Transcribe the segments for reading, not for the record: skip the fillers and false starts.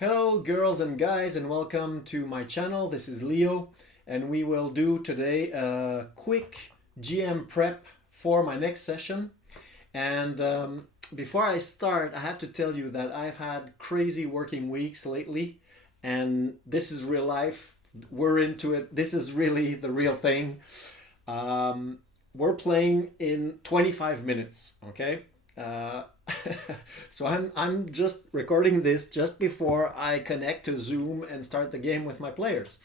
Hello girls and guys, and welcome to my channel. This is Leo, and we will do today a quick GM prep for my next session. And before I start, I have to tell you that I've had crazy working weeks lately, and this is real life. We're into it. This is really the real thing. We're playing in 25 minutes, okay? Uh, so I'm just recording this just before I connect to Zoom and start the game with my players.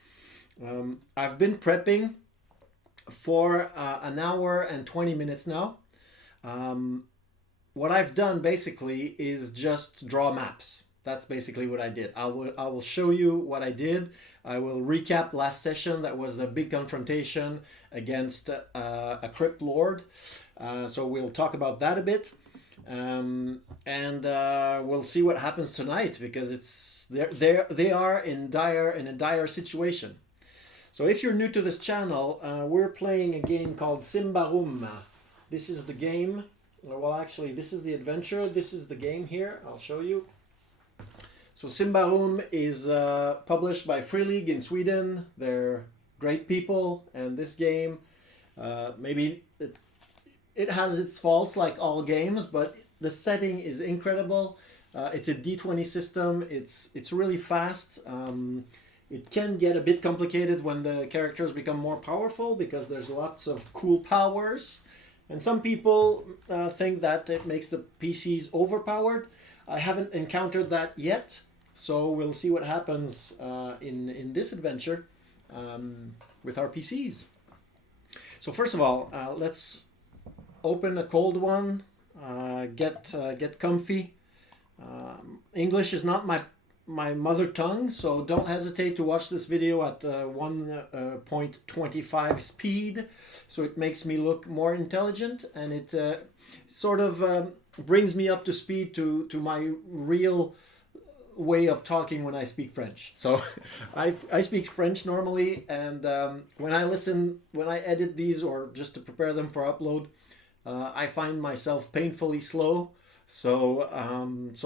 I've been prepping for an hour and 20 minutes now. What I've done basically is just draw maps. That's basically what I did. I will show you what I did. I will recap last session. That was a big confrontation against a Crypt Lord. So we'll talk about that a bit. We'll see what happens tonight, because they are in a dire situation. So if you're new to this channel, we're playing a game called Symbaroum. This is the game. Well, actually, this is the adventure. This is the game here. I'll show you. So Symbaroum is published by Free League in Sweden. They're great people, and this game, maybe it has its faults like all games, but the setting is incredible. It's a D20 system. It's really fast. It can get a bit complicated when the characters become more powerful, because there's lots of cool powers. And some people think that it makes the PCs overpowered. I haven't encountered that yet, so we'll see what happens in this adventure with our PCs. So first of all, let's open a cold one, get comfy. English is not my mother tongue, so don't hesitate to watch this video at 1.25 speed, so it makes me look more intelligent, and it sort of brings me up to speed to my real way of talking when I speak French. So I speak French normally, and when I edit these, or just to prepare them for upload, I find myself painfully slow. So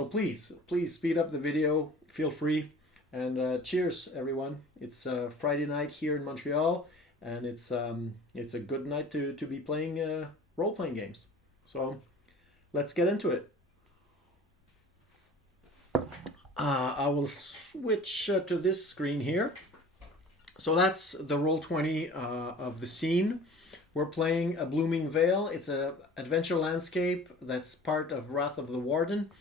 please speed up the video. Feel free, and cheers, everyone. It's Friday night here in Montreal, and it's a good night to be playing role-playing games. So let's get into it. I will switch to this screen here. So that's the Roll20 of the scene. We're playing a Blooming Vale. It's an adventure landscape that's part of Wrath of the Warden.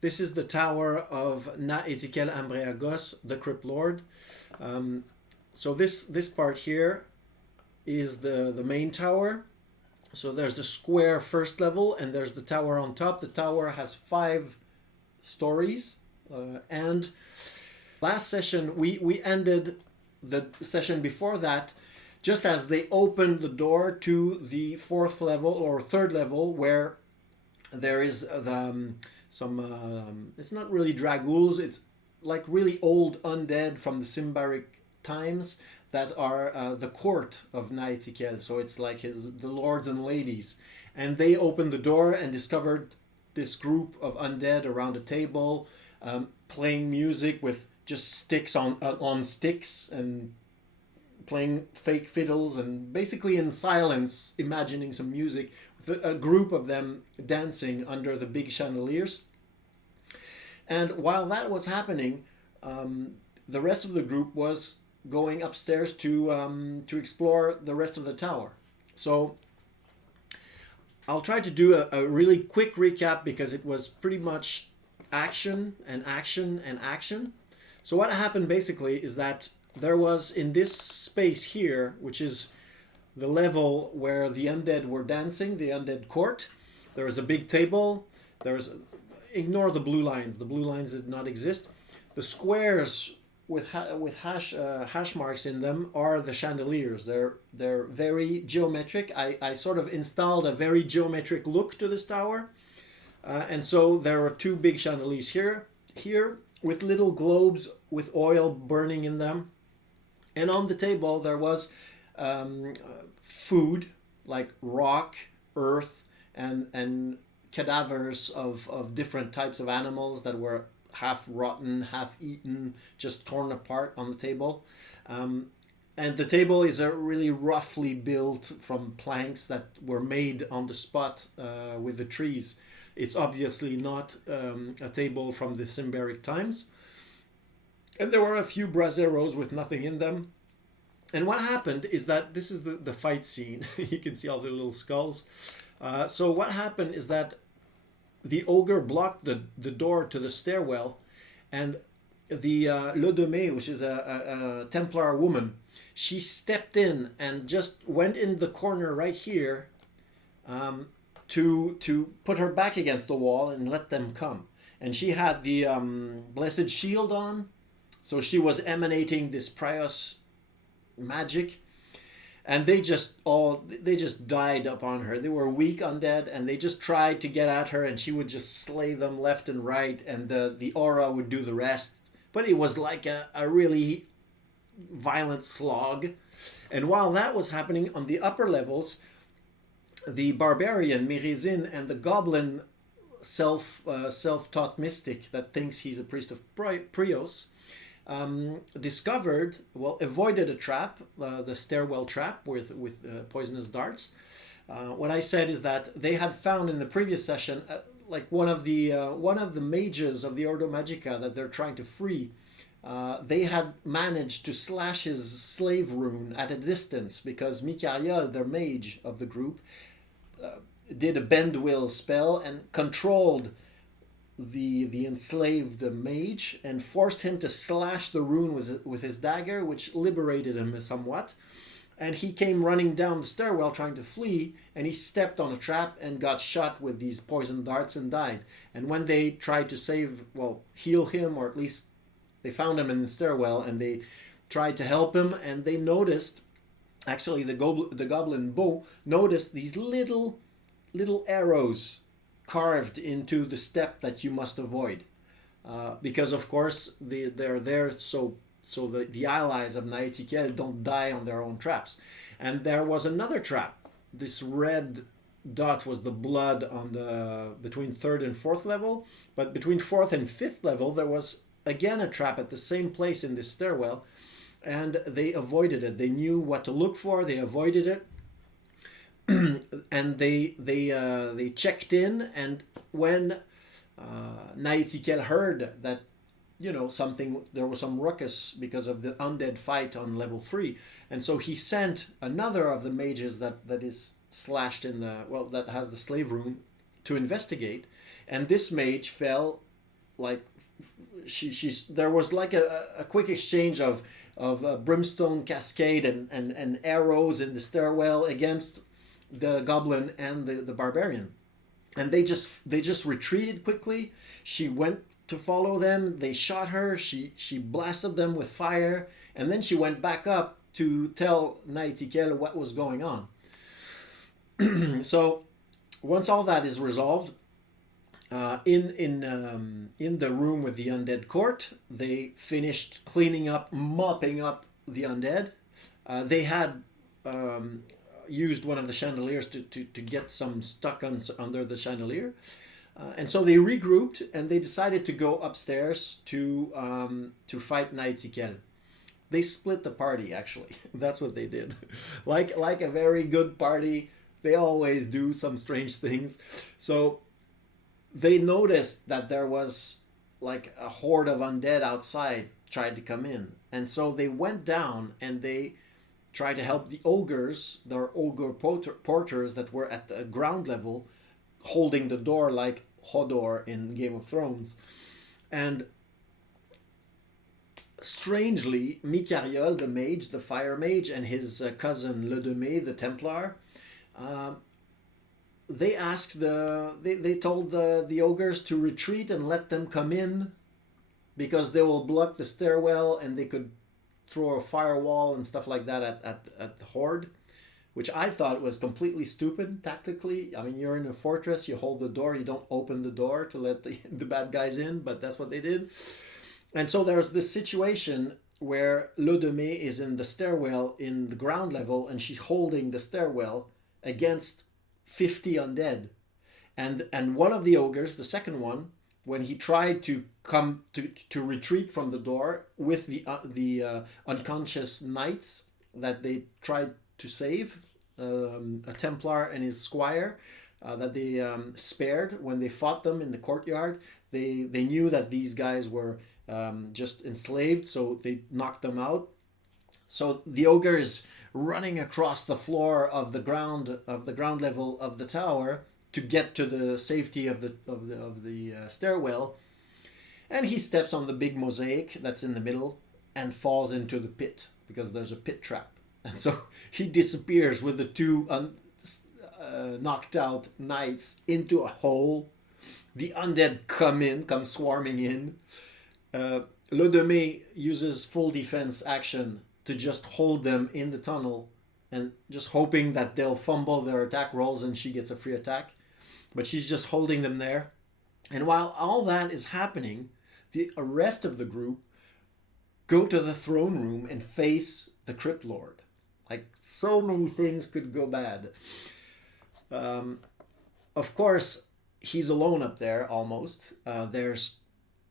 This is the tower of Na-Ethikel Ambriagos, the Crypt Lord. So this part here is the main tower. So there's the square first level, and there's the tower on top. The tower has 5 stories. And last session, we ended the session before that just as they opened the door to the 4th level or 3rd level, where there is it's not really dragouls, it's like really old undead from the Symbaroum times that are the court of Na-Ethikel. So it's like the lords and ladies, and they opened the door and discovered this group of undead around a table, playing music with just sticks on sticks, and playing fake fiddles, and basically in silence imagining some music, with a group of them dancing under the big chandeliers. And while that was happening, the rest of the group was going upstairs to explore the rest of the tower. So I'll try to do a really quick recap, because it was pretty much action and action and action. So what happened basically is that there was, in this space here, which is the level where the undead were dancing, the undead court, there was a big table. Ignore the blue lines. The blue lines did not exist. The squares with hash marks in them are the chandeliers. They're very geometric. I sort of installed a very geometric look to this tower. And so there are 2 big chandeliers here with little globes with oil burning in them. And on the table there was food, like rock, earth, and cadavers of different types of animals that were half rotten, half eaten, just torn apart on the table. And the table is a really roughly built from planks that were made on the spot with the trees. It's obviously not a table from the Symbaric times. And there were a few braseros with nothing in them. And what happened is that this is the fight scene. You can see all the little skulls. So what happened is that the ogre blocked the door to the stairwell, and the Le Demé, which is a Templar woman, she stepped in and just went in the corner right here to put her back against the wall and let them come. And she had the Blessed Shield on, so she was emanating this Prius magic. And they just died upon her. They were weak undead, and they just tried to get at her, and she would just slay them left and right, and the aura would do the rest. But it was like a really violent slog. And while that was happening on the upper levels, the barbarian Mirizin and the goblin self-taught mystic that thinks he's a priest of Prios avoided a trap, the stairwell trap with poisonous darts. What I said is that they had found in the previous session, like one of the mages of the Ordo Magica that they're trying to free. They had managed to slash his slave rune at a distance because Mikariel, their mage of the group, did a bend will spell and controlled the enslaved mage and forced him to slash the rune with his dagger, which liberated him somewhat. And he came running down the stairwell trying to flee, and he stepped on a trap and got shot with these poison darts and died. And when they tried to heal him, or at least they found him in the stairwell and they tried to help him, and they noticed, actually the goblin Beau noticed these little arrows carved into the step that you must avoid, because of course they're there so the allies of Na-Ethikel don't die on their own traps. And there was another trap. This red dot was the blood on the between 3rd and 4th level, but between 4th and 5th level there was again a trap at the same place in this stairwell, and they avoided it. They knew what to look for. They avoided it. And they checked in, and when Na-Ethikel heard that there was some ruckus because of the undead fight on level 3, and so he sent another of the mages that is slashed in that has the slave rune to investigate, and this mage fell like there was like a quick exchange of brimstone cascade and arrows in the stairwell against the goblin and the barbarian, and they just retreated quickly. She went to follow them. They shot her. She blasted them with fire, and then she went back up to tell Na-Ethikel what was going on. So once all that is resolved, in the room with the undead court, they finished mopping up the undead. They had used one of the chandeliers to get some stuck under the chandelier. And so they regrouped, and they decided to go upstairs to fight Na-Ethikel. They split the party, actually. That's what they did. Like a very good party, they always do some strange things. So they noticed that there was like a horde of undead outside tried to come in. And so they went down and they tried to help the ogres, their ogre porters that were at the ground level, holding the door like Hodor in Game of Thrones. And strangely, Mikariel, the mage, the fire mage, and his cousin Le Demé, the Templar, they told the ogres to retreat and let them come in, because they will block the stairwell and they could throw a firewall and stuff like that at the horde, which I thought was completely stupid tactically. I mean, you're in a fortress, you hold the door, you don't open the door to let the bad guys in, but that's what they did. And so there's this situation where Le Demé is in the stairwell in the ground level, and she's holding the stairwell against 50 undead. And one of the ogres, the second one, when he tried to come to retreat from the door with the unconscious knights that they tried to save, a Templar and his squire, that they spared when they fought them in the courtyard. They knew that these guys were just enslaved, so they knocked them out. So the ogre is running across the floor of the ground level of the tower to get to the safety of the stairwell, and he steps on the big mosaic that's in the middle and falls into the pit because there's a pit trap, and so he disappears with the two knocked out knights into a hole. The undead come swarming in. Le Deme uses full defense action to just hold them in the tunnel and just hoping that they'll fumble their attack rolls and she gets a free attack. But she's just holding them there. And while all that is happening, the rest of the group go to the throne room and face the Crypt Lord. Like, so many things could go bad. Of course, he's alone up there almost. There's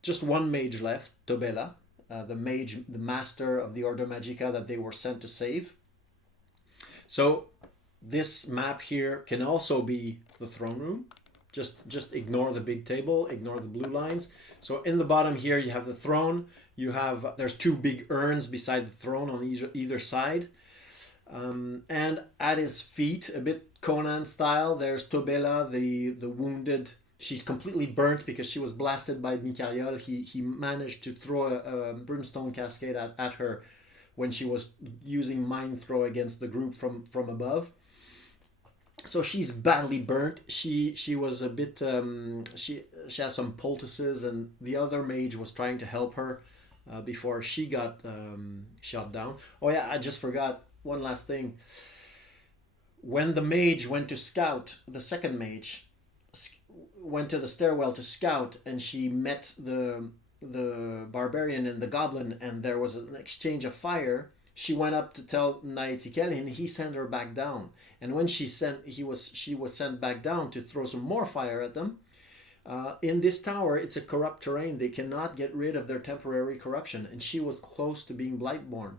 just one mage left, Tobela, the master of the Ordo Magica that they were sent to save. So this map here can also be the throne room. Just ignore the big table, ignore the blue lines. So in the bottom here you have the throne. There's two big urns beside the throne on either side. And at his feet, a bit Conan style, there's Tobela, the wounded. She's completely burnt because she was blasted by Mikariol. He managed to throw a brimstone cascade at her when she was using mind throw against the group from above. So she's badly burnt. She was a bit she has some poultices, and the other mage was trying to help her before she got shot down. Oh yeah, I just forgot one last thing. When the mage went to scout, the second mage went to the stairwell to scout, and she met the barbarian and the goblin, and there was an exchange of fire. She went up to tell Na-Ethikel, and he sent her back down. And when she was sent back down to throw some more fire at them. In this tower, it's a corrupt terrain. They cannot get rid of their temporary corruption, and she was close to being Blightborn.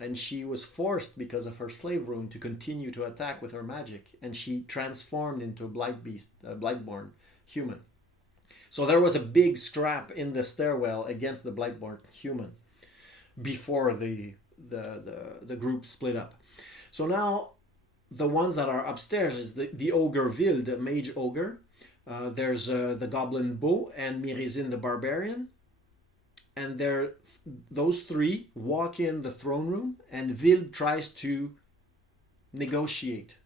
And she was forced, because of her slave rune, to continue to attack with her magic. And she transformed into a blight beast, a Blightborn human. So there was a big scrap in the stairwell against the Blightborn human before the group split up. So now the ones that are upstairs is the ogre Vild, the mage ogre. There's the goblin Beau and Mirizin the barbarian. And those three walk in the throne room, and Vild tries to negotiate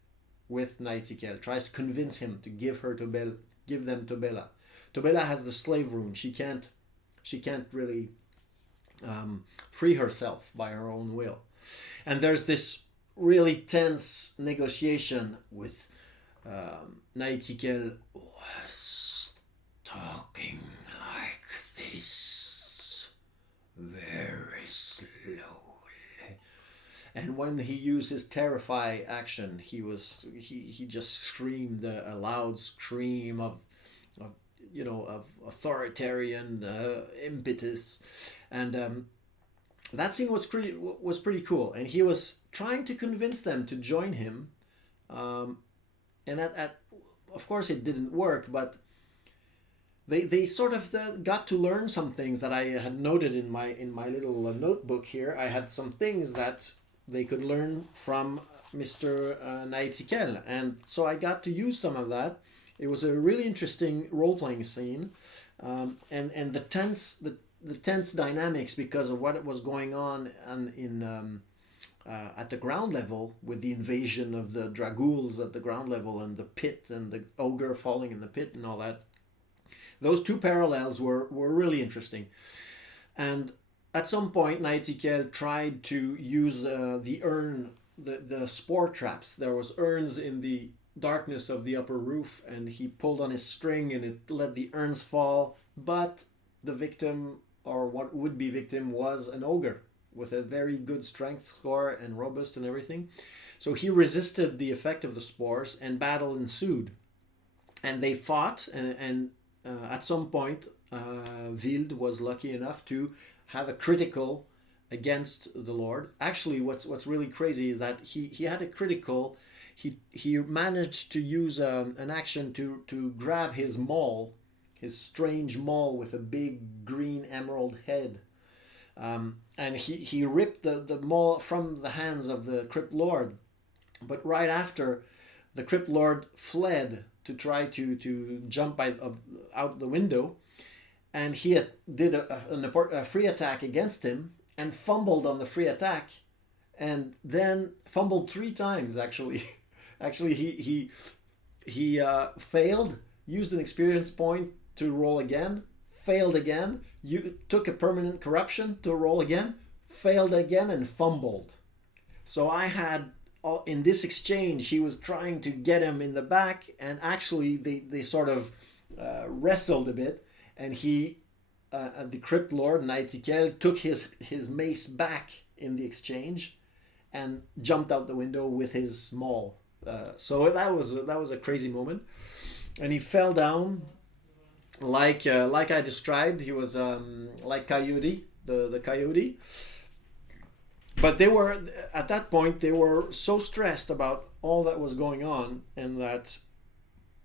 with Na-Ethikel, tries to convince him to give them Tobela. Tobela has the slave rune. She can't really free herself by her own will. And there's this really tense negotiation with Na-Ethikel was talking like this, very slowly. And when he used his terrify action, he just screamed a loud scream of authoritarian impetus, and that scene was pretty cool. And he was trying to convince them to join him, and of course it didn't work, but they sort of got to learn some things that I had noted in my little notebook here. I had some things that they could learn from Mr. Na-Ethikel, and so I got to use some of that. It was a really interesting role-playing scene, and the tense dynamics because of what was going on at the ground level with the invasion of the Dragools at the ground level and the pit and the ogre falling in the pit and all that. Those two parallels were really interesting. And at some point, Na-Ethikel tried to use the spore traps. There was urns in the darkness of the upper roof, and he pulled on his string and it let the urns fall. But the victim, or what would be victim, was an ogre with a very good strength score and robust and everything. So he resisted the effect of the spores, and battle ensued. And they fought, and at some point Wild was lucky enough to have a critical against the Lord. Actually, what's really crazy is that he had a critical. He managed to use an action to grab his maul, his strange maul with a big green emerald head. And he ripped the maul from the hands of the Crypt Lord. But right after, the Crypt Lord fled to try to jump out the window, and he did a free attack against him and fumbled on the free attack, and then fumbled 3 times actually. Actually, he failed, used an experience point to roll again, failed again, you took a permanent corruption to roll again, failed again, and fumbled. So I had, in this exchange, he was trying to get him in the back, and actually they sort of wrestled a bit, and the Crypt Lord Na-Ethikel took his mace back in the exchange and jumped out the window with his maul. So that was a crazy moment, and he fell down like I described. He was like Coyote, the coyote. But they were, at that point, they were so stressed about all that was going on, and that,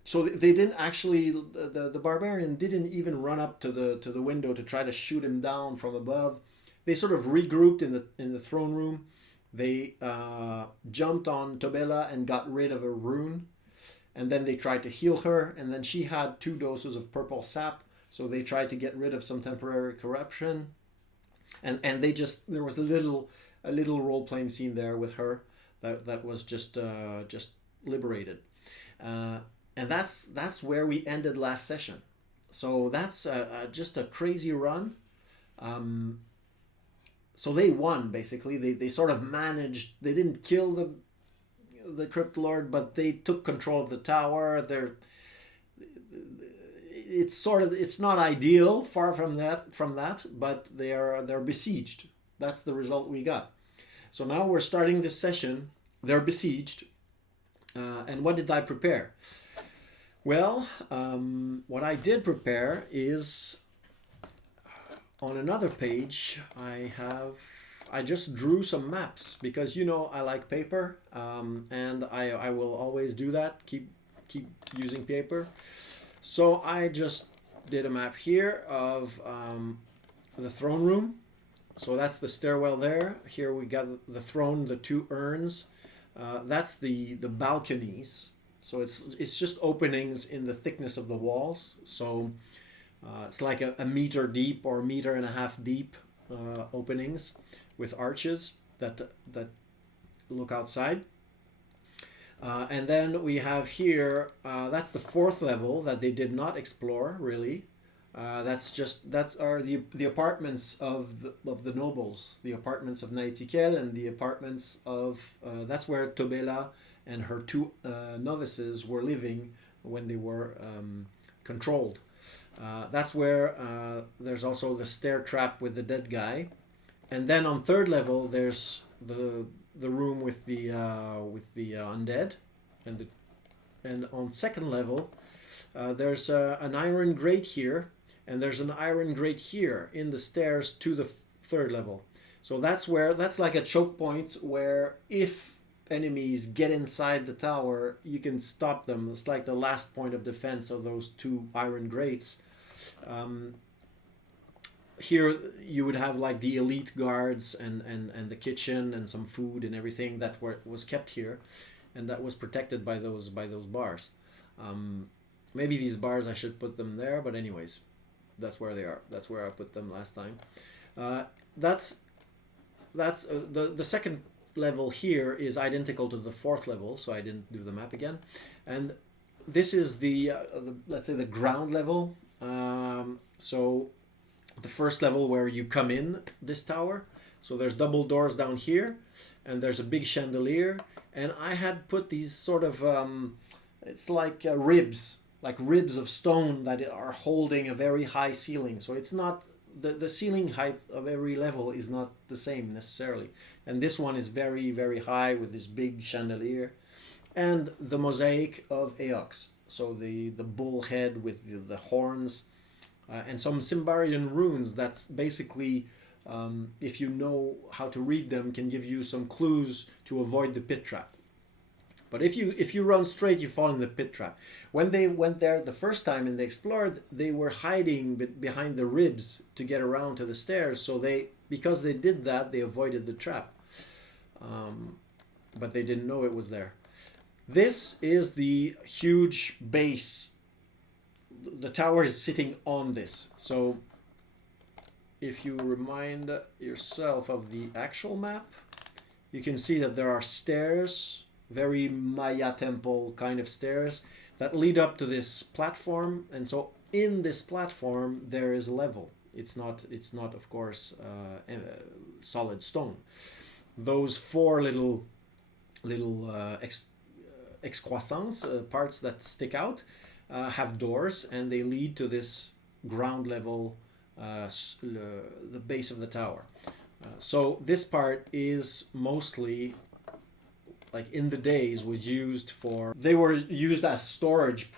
so they didn't actually, the barbarian didn't even run up to the window to try to shoot him down from above. They sort of regrouped in the throne room. They jumped on Tobela and got rid of a rune, and then they tried to heal her, and then she had 2 doses of purple sap, so they tried to get rid of some temporary corruption, and there was a little role-playing scene there with her that was just liberated, and that's where we ended last session. So that's just a crazy run. So they won, basically. They sort of managed. They didn't kill the Crypt Lord, but they took control of the tower. It's not ideal, far from that, but they're besieged. That's the result we got. So now we're starting this session. They're besieged, and what did I prepare? Well, what I did prepare is, on another page, I just drew some maps, because I like paper, and I will always do that. Keep using paper. So I just did a map here of the throne room. So that's the stairwell there. Here we got the throne, the 2 urns. That's the balconies. So it's just openings in the thickness of the walls. So it's like a meter deep or a meter and a half deep openings with arches that look outside. And then we have here, that's the 4th level that they did not explore really. That's the apartments of the nobles, the apartments of Na-Ethikel, and the apartments of that's where Tobela and her 2 novices were living when they were controlled. That's where there's also the stair trap with the dead guy, and then on 3rd level there's the room with the undead, and on 2nd level there's an iron grate here, and there's an iron grate here in the stairs to the 3rd level. So that's like a choke point where if enemies get inside the tower, you can stop them. It's like the last point of defense of those 2 iron grates. Here you would have like the elite guards and the kitchen and some food and everything that was kept here, and that was protected by those bars. Maybe these bars I should put them there, but anyways, that's where they are. That's where I put them last time. That's the 2nd level here is identical to the 4th level, so I didn't do the map again. And this is the let's say the ground level. So the 1st level where you come in this tower. So there's double doors down here, and there's a big chandelier, and I had put these sort of it's like ribs of stone that are holding a very high ceiling. So it's not the ceiling height of every level is not the same necessarily, and this one is very, very high with this big chandelier, and the mosaic of Eox. So the bull head with the horns, and some Symbarian runes that's basically, if you know how to read them, can give you some clues to avoid the pit trap. But if you run straight, you fall in the pit trap. When they went there the first time and they explored, they were hiding behind the ribs to get around to the stairs. So because they did that, they avoided the trap. But they didn't know it was there. This is the huge base. The tower is sitting on this. So if you remind yourself of the actual map, you can see that there are stairs, very Maya temple kind of stairs, that lead up to this platform. And so in this platform there is a level. It's not of course solid stone. Those four little excroissants, parts that stick out, have doors, and they lead to this ground level, the base of the tower. So this part is mostly, like in the days, was used for, they were used as storage.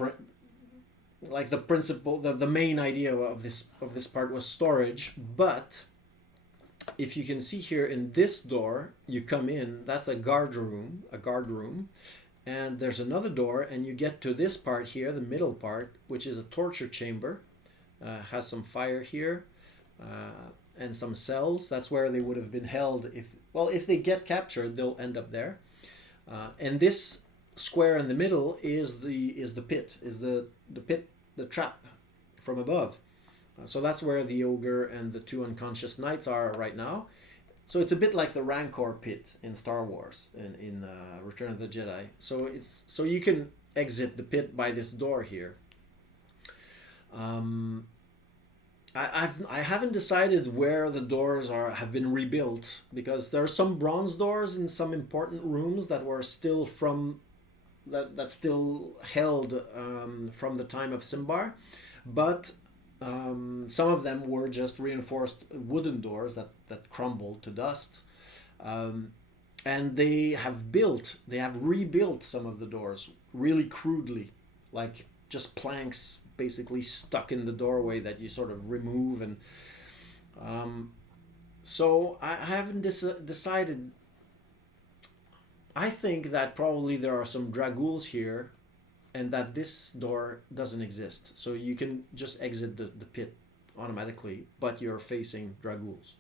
Like the principle, the main idea of this part was storage. But if you can see here in this door, you come in, that's a guard room, and there's another door, and you get to this part here, the middle part, which is a torture chamber. Has some fire here, and some cells. That's where they would have been held if they get captured, they'll end up there. And this square in the middle is the pit, the trap from above. So that's where the ogre and the two unconscious knights are right now. So it's a bit like the Rancor pit in Star Wars, in Return of the Jedi. So you can exit the pit by this door here. I haven't decided where the doors have been rebuilt, because there are some bronze doors in some important rooms that were still that still held from the time of Symbar, but some of them were just reinforced wooden doors that crumbled to dust, and they have rebuilt some of the doors really crudely, like just planks basically stuck in the doorway that you sort of remove. And so I haven't decided. I think that probably there are some dragouls here, and that this door doesn't exist, so you can just exit the pit automatically, but you're facing dragouls,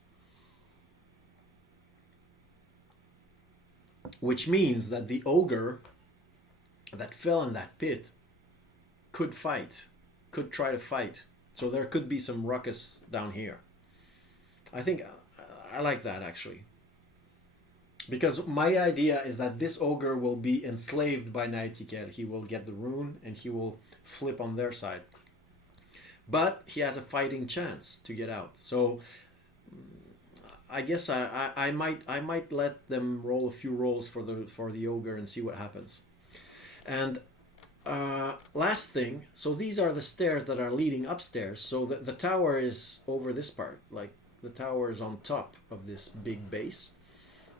which means that the ogre that fell in that pit could try to fight. So there could be some ruckus down here. I think I like that, actually, because my idea is that this ogre will be enslaved by Na-Ethikel. He will get the rune and he will flip on their side, but he has a fighting chance to get out. So I guess I might let them roll a few rolls for the ogre and see what happens. And last thing, so these are the stairs that are leading upstairs. So the tower is over this part, like the tower is on top of this big base.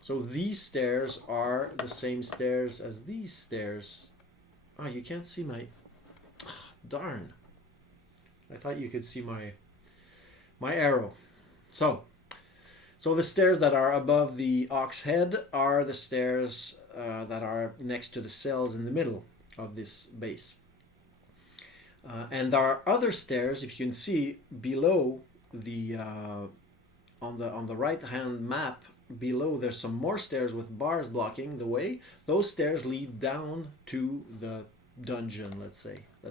So these stairs are the same stairs as these stairs. Ah, you can't see my... Oh, darn. I thought you could see my arrow. So the stairs that are above the ox head are the stairs that are next to the cells in the middle of this base. And there are other stairs, if you can see below the on the right hand map. Below, there's some more stairs with bars blocking the way. Those stairs lead down to the dungeon, let's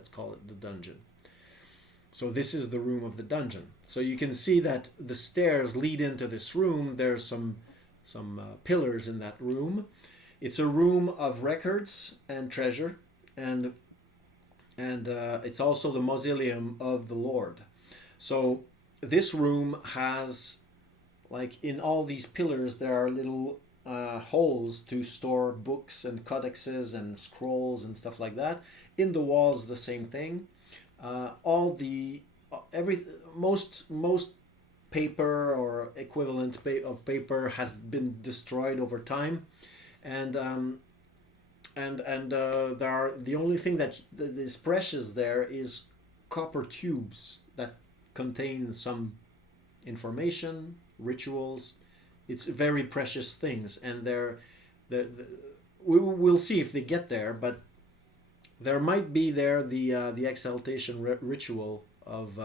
call it the dungeon. So this is the room of the dungeon. So you can see that the stairs lead into this room. There's some pillars in that room. It's a room of records and treasure, and it's also the mausoleum of the Lord. So this room has, like in all these pillars, there are little holes to store books and codexes and scrolls and stuff like that. In the walls, the same thing. Most paper or equivalent of paper has been destroyed over time, and there are, the only thing that is precious there is copper tubes that contain some information, rituals. It's very precious things, and we'll see if they get there, but there might be there the exaltation ritual of.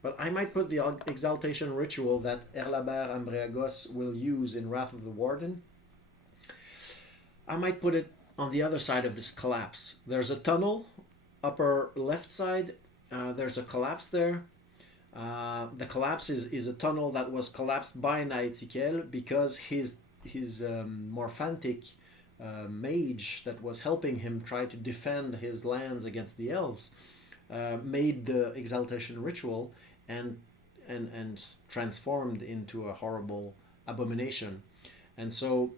But I might put the exaltation ritual that Erlabert Ambriagos will use in Wrath of the Warden. I might put it on the other side of this collapse. There's a tunnel, upper left side. There's a collapse there. The collapse is a tunnel that was collapsed by Na-Ethikel because his Morphantic mage that was helping him try to defend his lands against the elves made the exaltation ritual and transformed into a horrible abomination. And so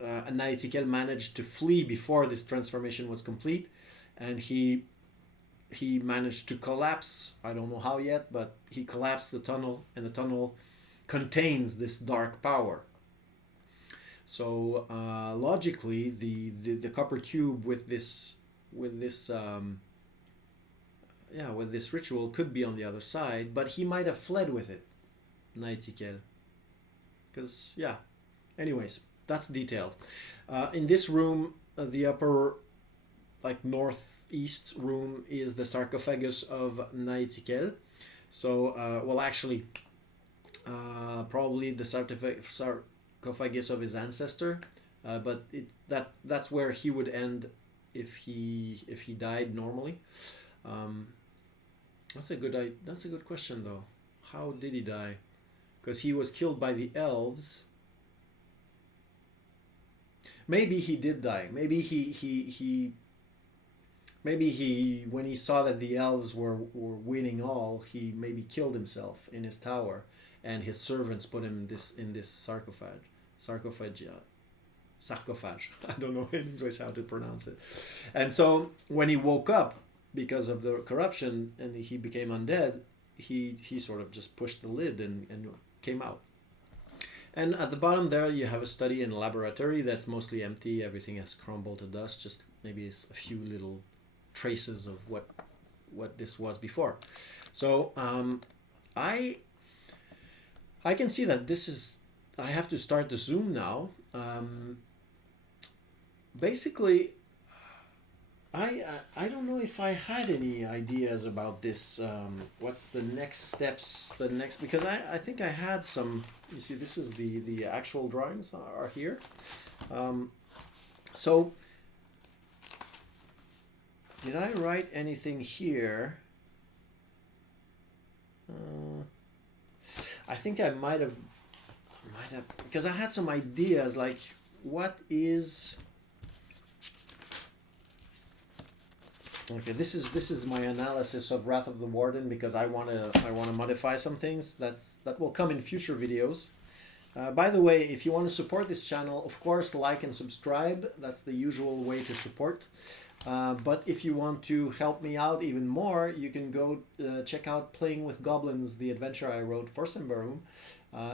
Na-Ethikel managed to flee before this transformation was complete, and he managed to collapse. I don't know how yet, but he collapsed the tunnel, and the tunnel contains this dark power. So logically, the copper cube with this ritual could be on the other side, but he might have fled with it, Na-Ethikel. Because anyways, that's detailed. In this room, the upper northeast room is the sarcophagus of Na-Ethikel. So probably the sarcophagus of his ancestor, but that's where he would end if he died normally. That's a good question though. How did he die? Because he was killed by the elves. Maybe he did die. Maybe he when he saw that the elves were winning all, he maybe killed himself in his tower, and his servants put him in this sarcophage. I don't know in English how to pronounce it. And so when he woke up, because of the corruption, and he became undead, he sort of just pushed the lid and came out. And at the bottom there you have a study and a laboratory that's mostly empty. Everything has crumbled to dust, just maybe a few little traces of what this was before. So I can see that this is, I have to start the zoom now. Basically, I don't know if I had any ideas about this. What's the next steps? Because I think I had some. You see, this is the actual drawings are here. So did I write anything here? I think I might have, because I had some ideas like what is. Okay, this is my analysis of Wrath of the Warden, because I want to modify some things that will come in future videos. By the way, if you want to support this channel, of course, like and subscribe. That's the usual way to support. But if you want to help me out even more, you can go check out Playing with Goblins, the adventure I wrote for Symbaroum.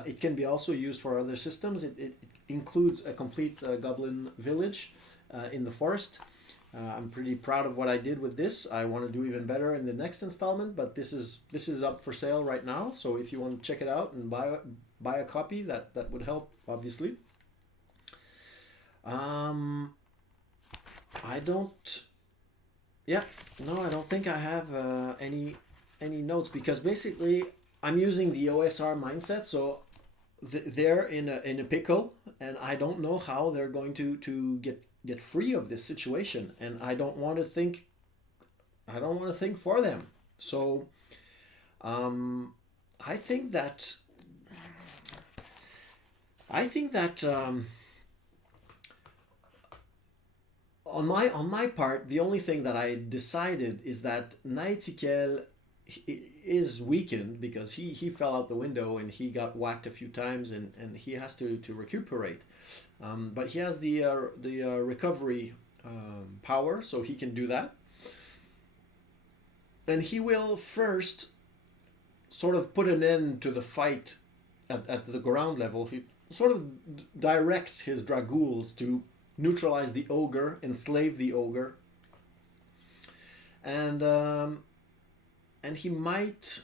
It can be also used for other systems. It includes a complete goblin village in the forest. I'm pretty proud of what I did with this. I want to do even better in the next installment, but this is up for sale right now. So if you want to check it out and buy a copy, that would help, obviously. I don't think I have any notes, because basically I'm using the OSR mindset. So they're in a pickle, and I don't know how they're going to get free of this situation, and I don't want to think for them. So I think that on my part, the only thing that I decided is that Na-Ethikel is weakened because he fell out the window and he got whacked a few times, and he has to recuperate. But he has the recovery power, so he can do that. And he will first sort of put an end to the fight at the ground level. He sort of direct his dragools to neutralize the ogre, enslave the ogre. And he might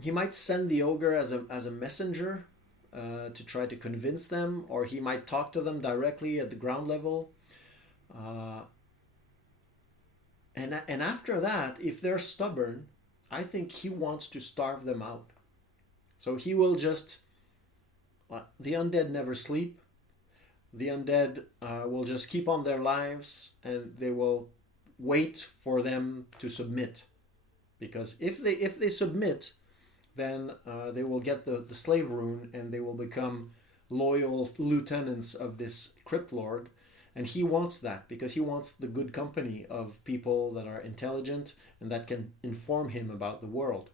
he might send the ogre as a messenger to try to convince them, or he might talk to them directly at the ground level. Uh, and after that, if they're stubborn, I think he wants to starve them out. So he will just... the undead never sleep. The undead will just keep on their lives, and they will wait for them to submit. Because if they submit, then they will get the slave rune, and they will become loyal lieutenants of this Crypt Lord. And he wants that, because he wants the good company of people that are intelligent and that can inform him about the world.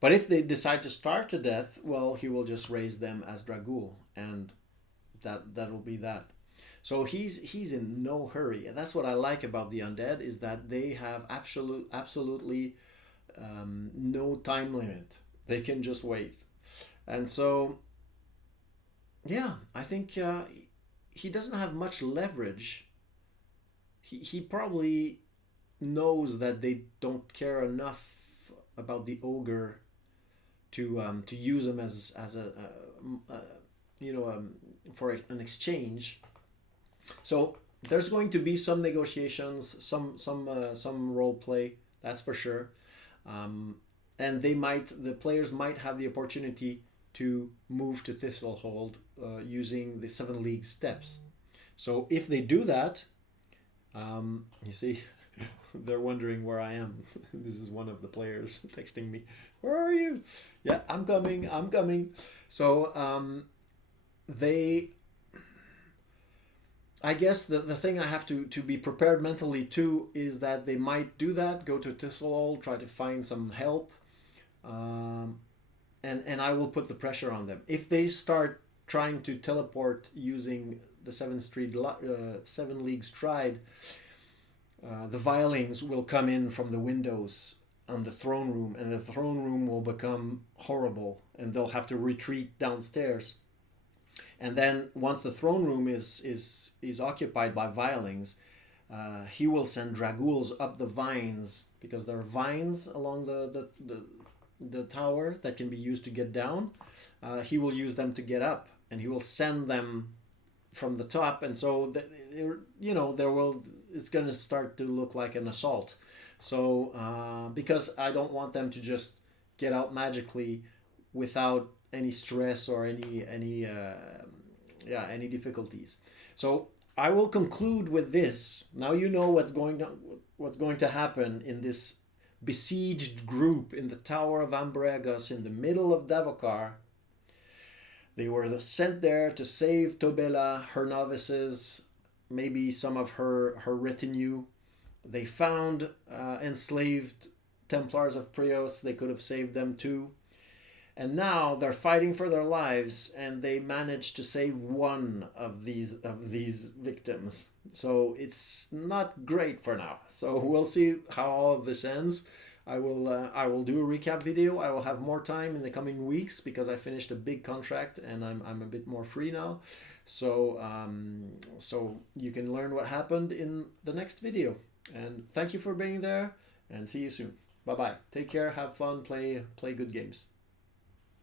But if they decide to starve to death, well, he will just raise them as Dragul, and that will be that. So he's in no hurry, and that's what I like about the undead, is that they have absolutely no time limit. They can just wait. And so, yeah, I think he doesn't have much leverage. He probably knows that they don't care enough about the ogre to use him as a for an exchange. So there's going to be some negotiations, some role play, that's for sure. And the players might have the opportunity to move to Thistlehold using the 7 League steps. So if they do that, you see, they're wondering where I am. This is one of the players texting me. Where are you? Yeah, I'm coming. So I guess the thing I have to be prepared mentally too is that they might do that, go to Thistlehold, try to find some help, and I will put the pressure on them. If they start trying to teleport using the 7 League stride, the vilings will come in from the windows on the throne room, and the throne room will become horrible, and they'll have to retreat downstairs. And then once the throne room is occupied by vilings, he will send draguls up the vines, because there are vines along the tower that can be used to get down. He will use them to get up, and he will send them from the top, and so it's going to start to look like an assault. So because I don't want them to just get out magically without any stress or any difficulties. So I will conclude with this. Now you know what's going to happen in this besieged group in the Tower of Ambregas in the middle of Davokar. They were sent there to save Tobela, her novices, maybe some of her retinue. They found enslaved Templars of Prios. They could have saved them too. And now they're fighting for their lives, and they managed to save one of these victims. So it's not great for now. So we'll see how all of this ends. I will do a recap video. I will have more time in the coming weeks because I finished a big contract and I'm a bit more free now. So so you can learn what happened in the next video. And thank you for being there, and see you soon. Bye bye. Take care. Have fun. Play good games.